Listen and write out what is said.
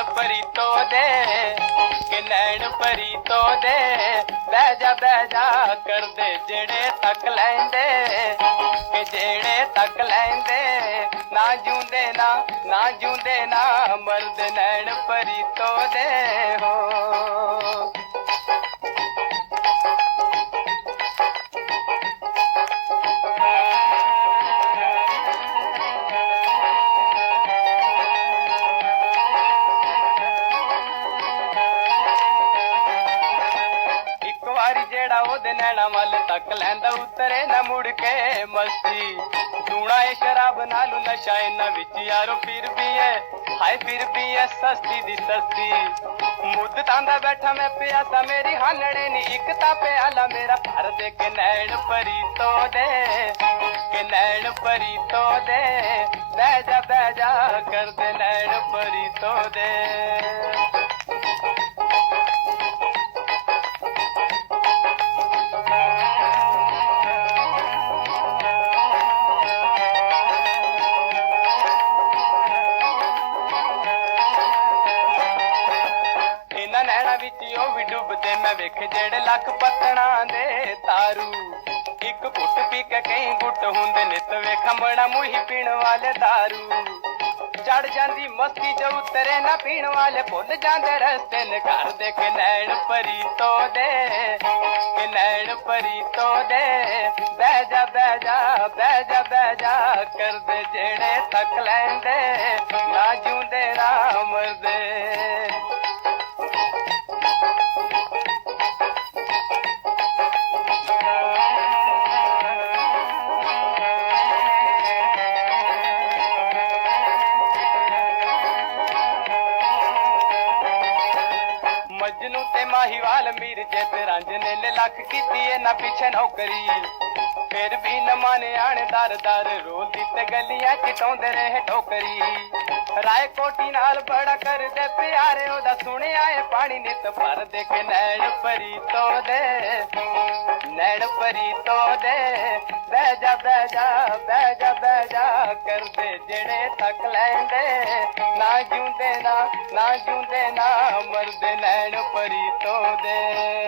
ਨੈਣ ਪਰੀ ਤੋ ਦੇ, ਕਿ ਨੈਣ ਪਰੀ ਤੋ ਦੇ। ਬਹਿ ਜਾ ਬਹਿ ਜਾ ਕਰਦੇ ਜਿਹੜੇ ਤੱਕ ਲੈਂਦੇ, ਕਿ ਜਿਹੜੇ ਤੱਕ ਲੈਂਦੇ। ਨਾ ਜੂੰਦੇ ਨਾ ਨਾ ਜੂੰਦੇ ਨਾ ਮਰਦ ਨੈਣ ਪਰੀ ਤੋ ਦੇ। ਵਾਰੀ ਜਿਹੜਾ ਉਹਦੇ ਨੈਣਾ ਵੱਲ ਤੱਕ ਲੈਂਦਾ, ਉਤਰੇ ਨਾ ਮੁੜ ਕੇ ਮਸਤੀ। ਦੂਣਾ ਏ ਸ਼ਰਾਬ ਨਾਲੂ ਨਸ਼ਾ ਇਹਨਾਂ ਵਿੱਚ ਯਾਰੋ ਫਿਰ ਵੀ ਏ ਹਾਏ ਫਿਰ ਵੀ ਏ ਸਸਤੀ ਦੀ ਸਸਤੀ। ਮੁੱਦ ਤਾਂਦਾ ਬੈਠਾ ਮੈਂ ਪਿਆਸਾ ਮੇਰੀ ਹਾਨੜੇ ਨੀ, ਇੱਕ ਤਾਂ ਪਿਆਲਾ ਮੇਰਾ ਭਰ ਦੇ ਕੇ ਨੈਣ ਪਰੀ ਤੋ ਦੇ ਕਿ ਨੈਣ ਪਰੀ ਤੋ ਦੇ ਬਹਿ ਜਾ ਬਹਿ ਜਾ ਕਰਦੇ ਨੈਣ ਪਰੀ ਤੋ ਦੇ ਉਹ ਮੈਂ ਵੇਖ ਜਿਹੜੇ ਲੱਖ ਪਤਣਾ ਦੇ ਤਾਰੂ। ਇੱਕ ਘੁੱਟ ਪੀ ਕੇ ਕਈ ਗੁੱਟ ਹੁੰਦੇ ਨਿਤ ਵੇਖਾਂ ਬੜਾ ਮੂੰਹੀ ਪੀਣ ਵਾਲੇ दारू ਚੜ ਜਾਂਦੀ ਮਸਤੀ ਚ ਉਤਰੇ ਨਾ ਪੀਣ ਵਾਲੇ, ਭੁੱਲ ਜਾਂਦੇ ਰਸਤੇ ਨੇ ਘਰ ਦੇ ਕੇ ਨੈਣ ਪਰੀ ਤੋ ਦੇ। ਕਿ ਨੈਣ ਪਰੀ ਤੋ ਦੇ। ਬਹਿ ਜਾ ਬਹਿ ਜਾ ਬਹਿ ਜਾ ਬਹਿ ਜਾ, ਕਰਦੇ ਜਿਹੜੇ ਤੱਕ ਲੈਂਦੇ ਮਾਹੀਵਾਲ ਮਿਰਜੇ ਤੇ ਰਾਂਝਨੇ ਨੇ ਲੱਖ ਕੀਤੀ ਏ ਨਾ ਪਿੱਛੇ ਨੌਕਰੀ। ਫਿਰ ਵੀ ਨ ਮਾਨੇ ਆਣ ਦਰ ਰੋਲਦੀ ਤੇ ਗਲੀਆਂ ਚ ਟਾਉਂਦੇ ਰਹੇ ਠੋਕਰੀ। ਰਾਏ ਕੋਟੀ ਨਾਲ ਬੜਾ ਕਰਦੇ ਪਿਆਰੇ, ਉਹਦਾ ਸੁਣਿਆ ਏ ਪਾਣੀ ਨਿਤ ਭਰ ਦੇ ਕੇ ਨੈਣ ਪਰੀ ਤੋ ਦੇ ਨੈਣ ਪਰੀ ਤੋ ਦੇ ਬਹਿ ਜਾ ਬਹਿ ਜਾ ਬਹਿ ਜਾ ਬਹਿ ਜਾ ਕਰਦੇ ਜਿਹੜੇ ਤੱਕ ਲੈਂਦੇ। ਨਾ ਜਿਉਂਦੇ ਨਾ ਨਾ ਜਿਉਂਦੇ ਨਾ ਮਰਦੇ ਨੈਣ ਪਰੀ ਤੋ ਦੇ